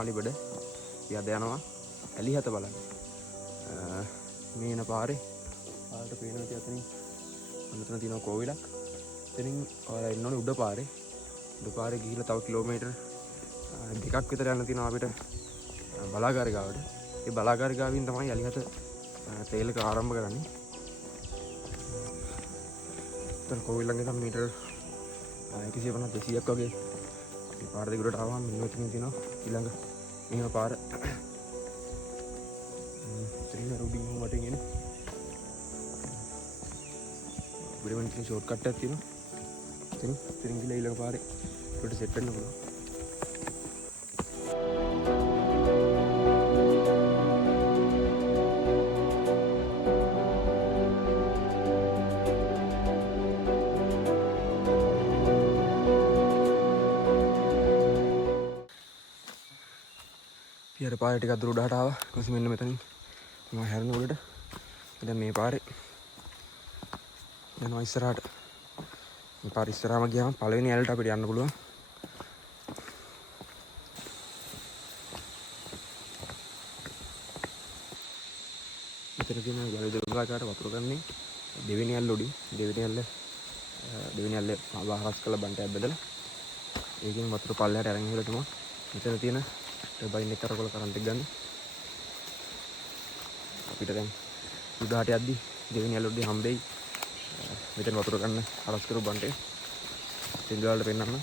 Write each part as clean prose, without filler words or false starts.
මාලිබඩ යද යනවා ඇලිහත බලන්න. මේ එන පාරේ පාරට පේනවා ඉතින් අතනින් අන්නතන තියෙනවා කෝවිලක්. එතනින් ඔයාලා එන්න ඕනේ උඩ පාරේ ගිහිල්ලා තව කිලෝමීටර් දෙකක් විතර යන්න තියෙනවා අපිට බලාගාරය ගාවට. ඒ බලාගාරය ගාවින් තමයි ඇලිහත ට්‍රේල් එක ආරම්භ කරන්නේ. එතන කෝවිල ළඟ ඉඳන් මීටර් 150 200ක් වගේ මේ පාර දෙකට ආවම මෙන්න මෙතනින් තියෙනවා ඊළඟ මෙහෙම පාර. ඉතින් රුඩින් වටින් එන්නේ. බිරමන් ඉතින් ෂෝට් කට් එකක් තියෙනවා. ඉතින් ගිහලා ඊළඟ පාරේ අපිට සෙට් වෙන්න පුළුවන්. ඊට පාරේ ටිකක් දුර උඩහට ආවා. ඊට පස්සේ මෙන්න මෙතනින් මම හැරෙන උඩට. දැන් මේ පාරේ යනවා ඉස්සරහට. මේ පාර ඉස්සරහම ගියාම පළවෙනි ඇලට අපිට යන්න පුළුවන්. මෙතන තියෙන ගලදොංගාචාර වතුර ගන්නේ දෙවෙනි ඇල්ල උඩින්. දෙවෙනි ඇල්ල වහරස් කළ බන්ටයක් බෙදලා ඒකෙන් වතුර පල්ලෙහාට අරන් ගිහලා තමයි මෙතන තියෙන ටර්බයින් එක කරකවල කරන්ට් එක ගන්න. අපිට දැන් උඩහට යද්දි දෙවෙනි ඇල්ල උඩින් හම්බෙයි මෙතන වතුර ගන්න හරස් කරු බන්ටේ. ඉතින් ගාලට පෙන්නන්න.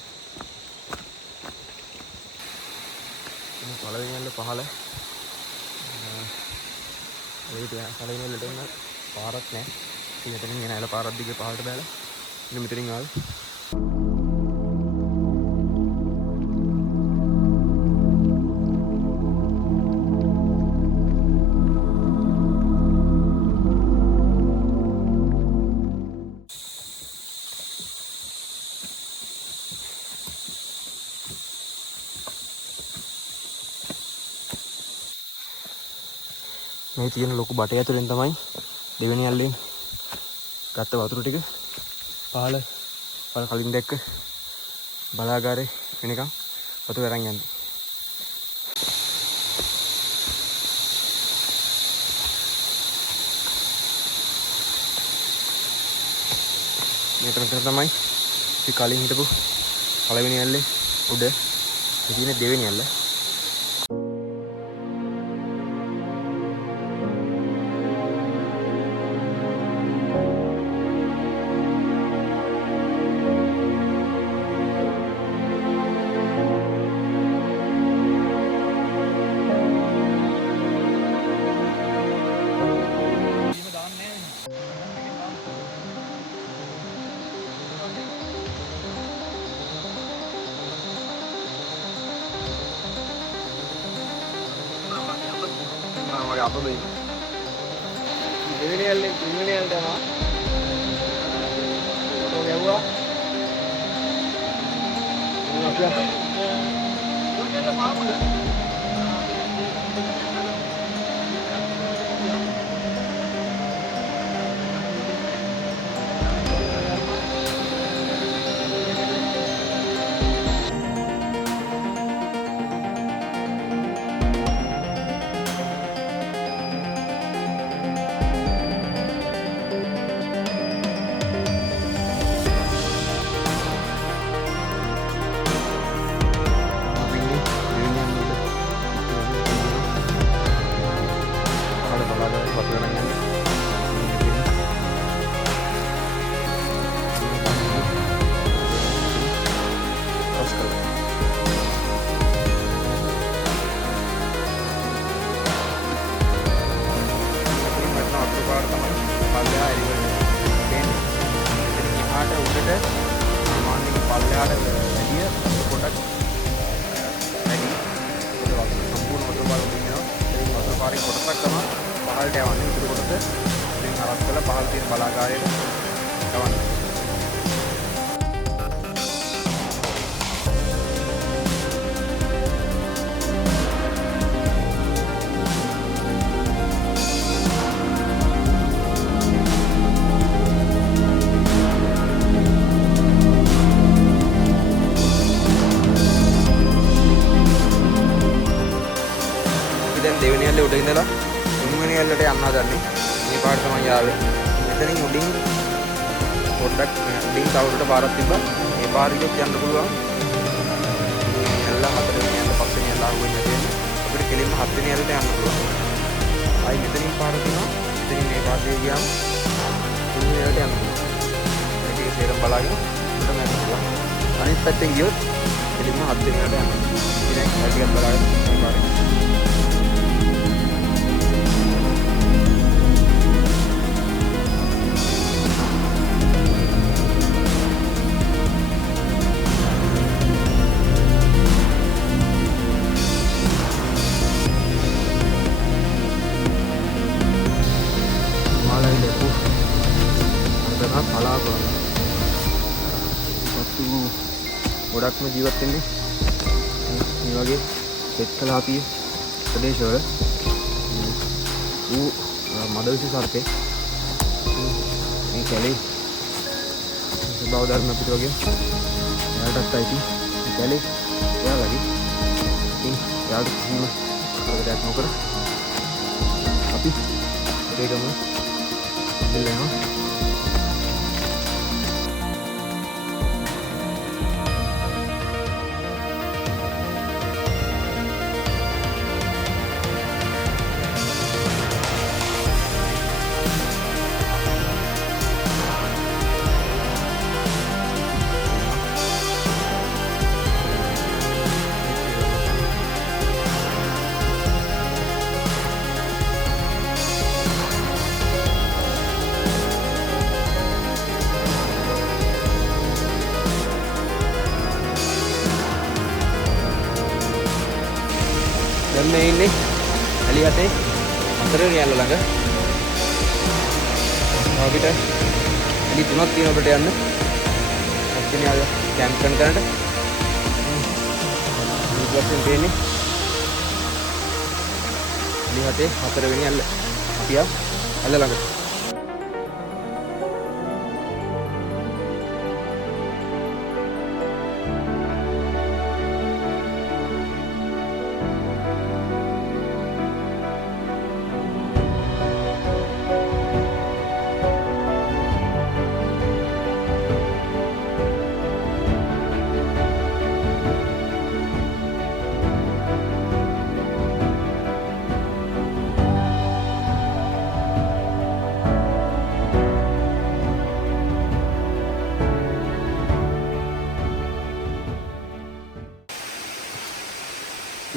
මේ පළවෙනි ඇල්ල පහළ පළවෙනි ඇල්ලට එන්න පාරක් නැහැ. ඉතින් එතනින් එන ඇල්ල පාරක් දිගේ පහළට බෑලා ඉතින් මෙතනින් ආවා. මේ තියෙන ලොකු බටය ඇතුලෙන් තමයි දෙවෙනි ඇල්ලෙන් ගත්ත වතුර ටික පහළ කලින් දැක්ක බලාගාරේ වෙනකම් වතුර අරන් යන්නේ. මෙතන තමයි අපි කලින් හිටපු පළවෙනි ඇල්ලේ උඩ තියෙන දෙවෙනි ඇල්ල. apa bayi? Ini ada mah? Foto dia buat? Apa ya? Ini ada apa ya? පහළට යවන්නේ ඉතුරු කොටස ඉතින් අරස් කරලා පහළ තියෙන බලාගාරයට යවන්න. යාවේ. මෙතනින් උඩින් පොඩ්ඩක් උඩින් තවුරට පාරක් තිබ්බා. මේ පාරියොත් යන්න පුළුවන්. ඇල්ල 4 වෙනි ඇල්ල 5 වෙනි ඇල්ල ආවෙන්නේ නැති වෙන. අපිට කෙලින්ම 7 වෙනි ඇල්ලට යන්න පුළුවන්. ආයි මෙතනින් පාර තියෙනවා. ඉතින් මේ පාරේ ගියාම 3 වෙනි ඇල්ලට යන්න පුළුවන්. මේක තේරෙන් බලාගෙන උඩට යන්න පුළුවන්. අනිත් පැත්තෙන් ගියොත් කෙලින්ම 7 වෙනි ඇල්ලට යන්න. ඉතින් ටිකක් බලාගෙන මේ පාරේ ගොඩක්ම ජීවත් වෙන්නේ මේ වගේ සෙට් කළා තිය ප්‍රදේශවල. ඌ මදවිසි සර්පේ මේ කැලේ බව ධර්ම පිට වගේ එයාටත් අයිති මේ කැලේ එයාලගේ. ඉතින් එයාට කිසිම කරදරයක් නොකර අපි ඒකම දෙලනවා. දැන් මේ ඉන්නේ ඇලියතේ 4 වෙනි ඇල්ල ළඟ. අපිට ඇලි 3ක් තියෙන අපිට යන්න. 7 වෙනි ඇල්ල කැම්ප් කරන තැනට. මේ පැත්තෙන් තියෙන්නේ ඇලියතේ 4 වෙනි ඇල්ල. අපි ඇල්ල ළඟට.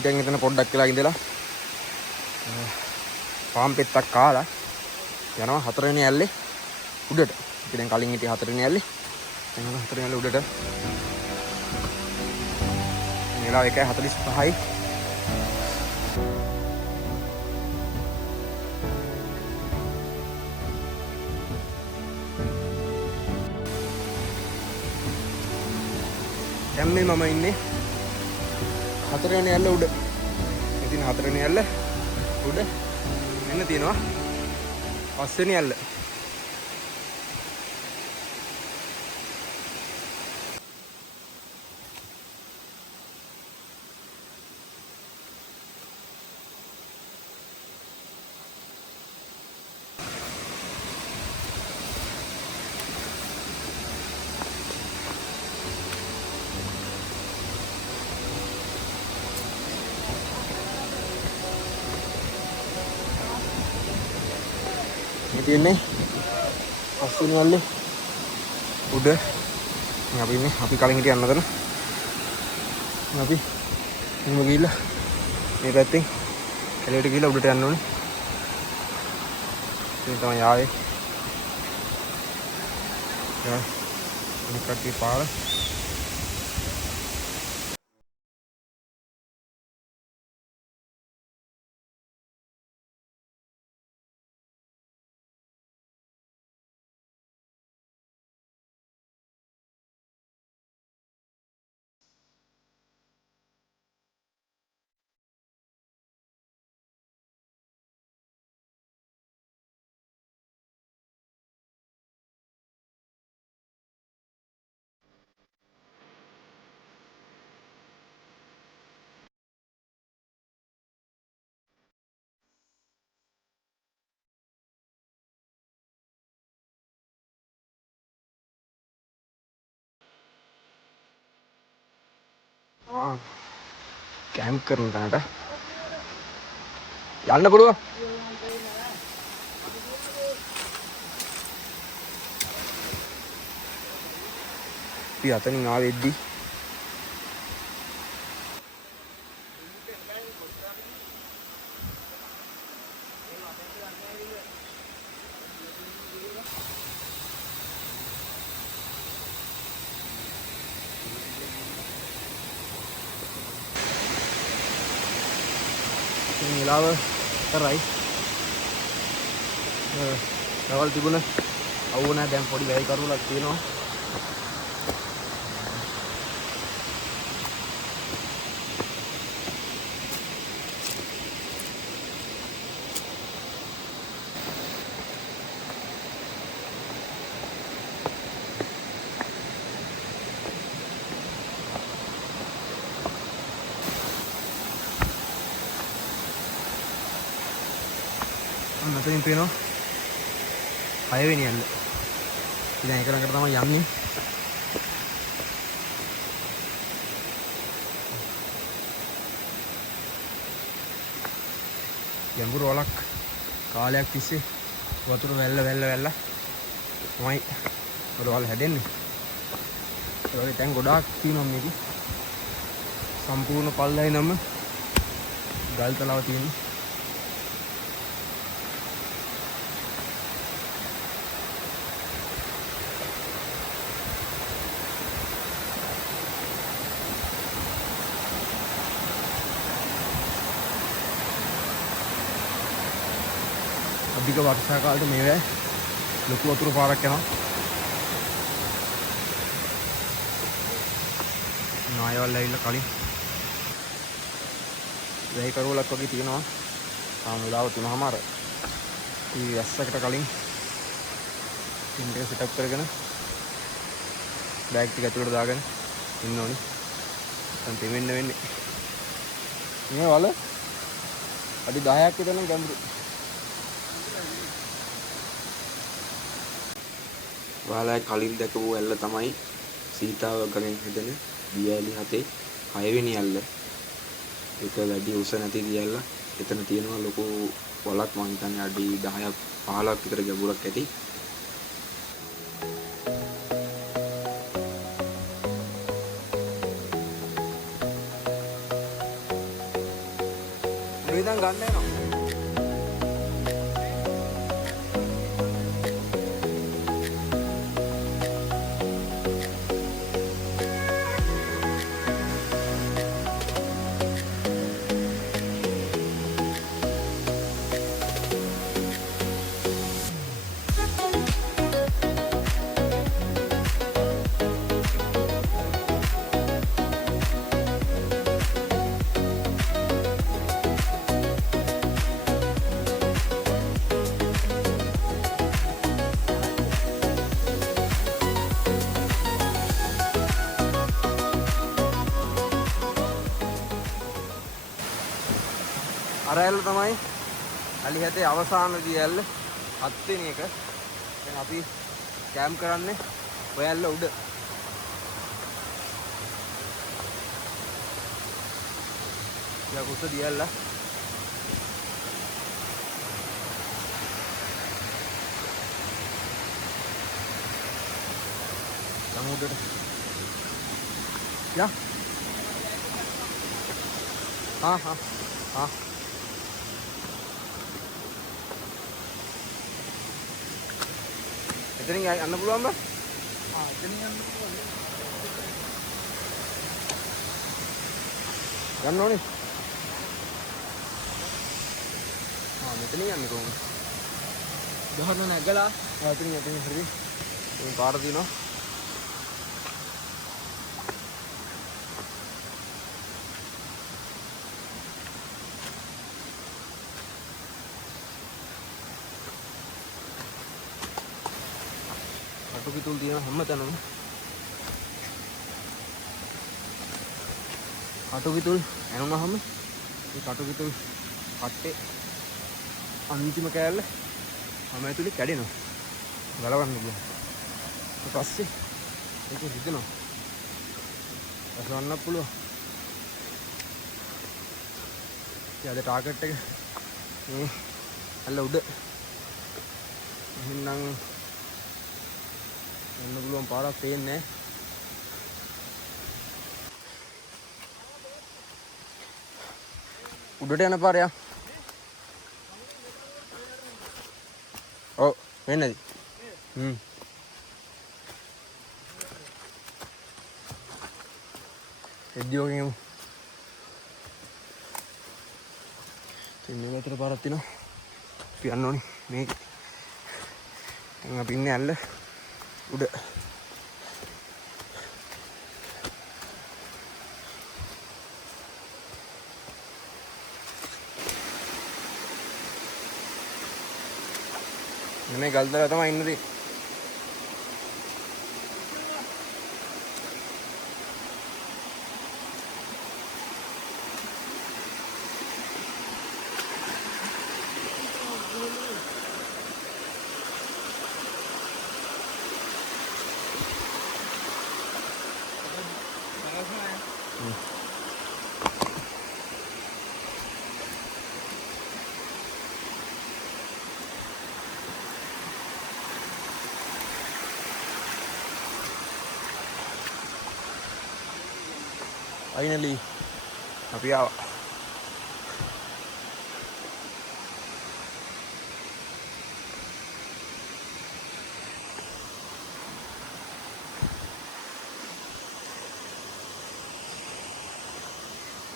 පිටෙන් එතන පොඩ්ඩක් වෙලා ඉඳලා පාම් පෙත්තක් කාලා යනවා 4 වෙනි ඇල්ලේ උඩට. අපි දැන් කලින් හිටිය 4 වෙනි ඇල්ලේ. දැන් යනවා 4 වෙනි ඇල්ලේ උඩට. වෙලාව 1:45යි. දැන් මේ මම ඉන්නේ 4 වෙනි ඇල්ල උඩ. ඉතින් 4 වෙනි ඇල්ල උඩ මෙන්න තියෙනවා 5 වෙනි ඇල්ල. මේ තියෙන්නේ 5 වෙනි ඇල්ලේ උඩ. මේ අපි ඉන්නේ අපි කලින් හිටිය යන්නතන. අපි මෙහෙම ගිහිල්ලා මේ පැත්තෙන් එළියට ගිහිල්ලා උඩට යන්න ඕනේ. ඉතින් තමයි ආවේ. මේ කට්ටිය පාර කැම්ප් කරන තැනට යන්න පුළුවන්. අපි අතනින් ආවෙද්දි වෙලාව කරයි. දවල් තිබුණ අවුව නැහැ. දැන් පොඩි වැයි කරුණක් තියෙනවා. මෙතනින් පේනවා 6 වෙනි යන්න. ඉතින් ඒක ළඟට තමයි යන්නේ. ගැඹුරු වලක් කාලයක් තිස්සේ වතුර වැල්ල තමයි වල හැදෙන්නේ. ඒ වගේ තැන් ගොඩාක් තියෙනවා මේකේ. සම්පූර්ණ පල්ලයි නම් ගල් තලාව තියෙනවා. අධික වර්ෂා කාලේ මේවැ ලොකු වතුර පාරක් යනවා. නායවල් ඇවිල්ලා කලින් වැහි කරවලක් වගේ තියෙනවා. තාම වෙලාව 3:00මාර. ඊ වැස්සකට කලින් ටින්ට් එක සෙටප් කරගෙන බෑග් ටික ඇතුළට දාගෙන ඉන්න ඕනි. දැන් තෙමෙන්න වෙන්නේ. මේ වල අඩි 10ක් විතර නම් ගැඹුරු. ඔයාලා කලින් දැකපු ඇල්ල තමයි සීතාව ගගෙන් හැදෙන දියඇලි 7 6 වෙනි ඇල්ල. ඒක වැඩි උස නැති දියඇල්ල. එතන තියෙනවා ලොකු වලක් මම හිතන්නේ අඩි 10ක් 15ක් විතර ගැඹුරක් ඇති. මේ දැන් ගන්න යනවා. අර ඇල්ල තමයි ඇලි 7 අවසාන දියඇල්ල 7 වෙනි එක. දැන් අපි කැම්ප් කරන්නේ ඔය ඇල්ල උඩ. යකුස දියඇල්ල. සමුද්‍රට. යා. හා. එතනින් යන්න පුළුවන් බා? එතනින් යන්න පුළුවන්. යන්න ඕනේ. මෙතනින් යන්නේ කොහොමද? ගහන නැගලා එතනින් හරි. මේ පාර දිනවා. කටුකිතුල් තියෙන හැමතැනම කටුකිතුල් ඇනුනහම මේ කටුකිතුල් කට්ටේ අන්තිම කෑල්ල හැම ඇතුලේ කැඩෙනවා. ගලවන්න බෑ. ඊට පස්සේ ඒක හිතෙනවා. අසවන්න පුළුවන්. අද ටාගට් එක මේ අල්ල උඩ එහෙනම් යන්න පුළුවන් පාරක් පේන්නේ නැහැ. උඩට යන පාරය. ඔව් වෙන්නේද? එද්දියෝගෙන් මේ විතර පාරක් තියෙනවා. අපි යන්න ඕනි මේ අපි ඉන්නේ ඇල්ල උඩ. මේ ගල්දර තමයි ඉන්නේ. Finally, අපි ආවා.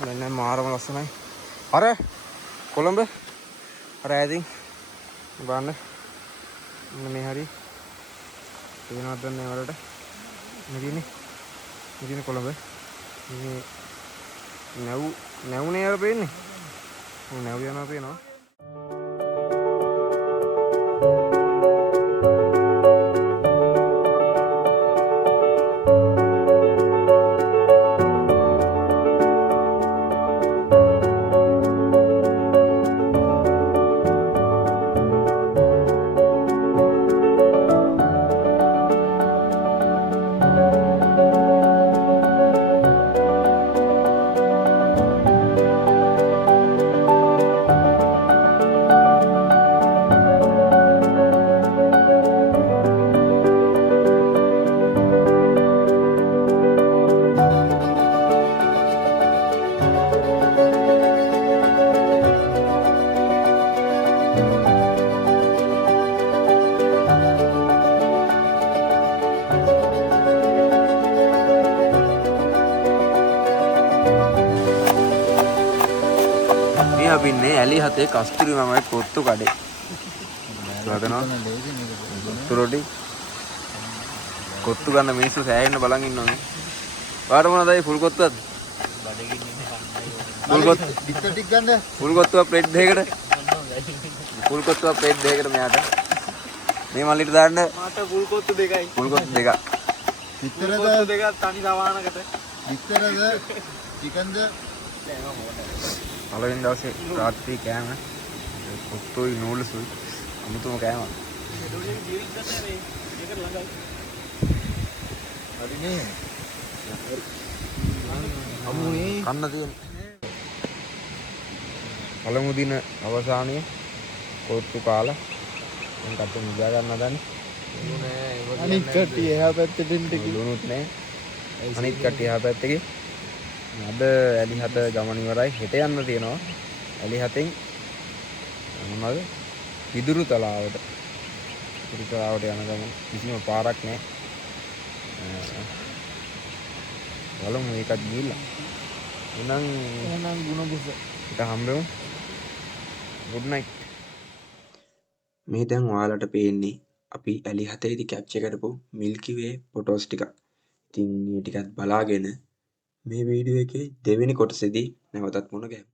මෙන්න මාරම ලස්සනයි. අර කොළඹ අර ඇදින් බලන්න. මෙන්න මේ හරි. පේනවද මේ වලට? මෙදිනේ කොළඹ. මේ නැවුනේ අර පේන්නේ. නැව් යනවා පේනවා. අපි ඉන්නේ ඇලි හතේ කස්තුරි මමයි කොත්තු කඩේ. බලනවා. කොත්තු රොටි. කොත්තු ගන්න මිනිස්සු සෑහෙන්න බලන් ඉන්නවා මේ. වාට මොනවද ෆුල් කොත්තුවද? ෆුල් කොත්තු බිත්තර ටික ගන්න. ෆුල් කොත්තුව ප්ලේට් දෙකකට. ෆුල් කොත්තුව ප්ලේට් දෙකකට මෙයාට. මේ මල්ලිට දාන්න. මට ෆුල් කොත්තු දෙකයි. ෆුල් කොත්තු දෙකක්. බිත්තරද කොත්තු දෙකක් තනි සමානකට. බිත්තරද චිකන්ද පළවෙනි දවසේ රාත්‍රී කෑම කොත්තුයි නූඩල්ස්ුයි අමුතුම කෑම. හරිනේ. අමුනේ කන්න තියෙන්නේ. පළමු දින අවසානයේ කොත්තු කාලා මම කටු නිදා ගන්න හදන්නේ. අනිත් කට්ටිය එහා පැත්තේ දෙන්න කිව්වොත් නෑ. අනිත් කට්ටිය එහා පැත්තේ අද ඇලි හත ගමන ඉවරයි. හෙට යන්න තියෙනවා. ඇලි හතෙන් මොනවද? පිදුරු තලාවට. පිදුරු තලාවට යන ගමන කිසිම පාරක් නැහැ. බලමු ඒකත් ගිහිල්ලා. එහෙනම් ගුණබුස. ඊට හම්බෙමු. good night. මේ දැන් ඔයාලට පේන්නේ අපි ඇලි හතේදී කැප්චර් කරපු මිල්කි වේ ෆොටෝස් ටික. ඉතින් මේ ටිකත් බලාගෙන මේ වීඩියෝ එකේ දෙවෙනි කොටසේදී නැවතත් මුණ ගැහෙමු.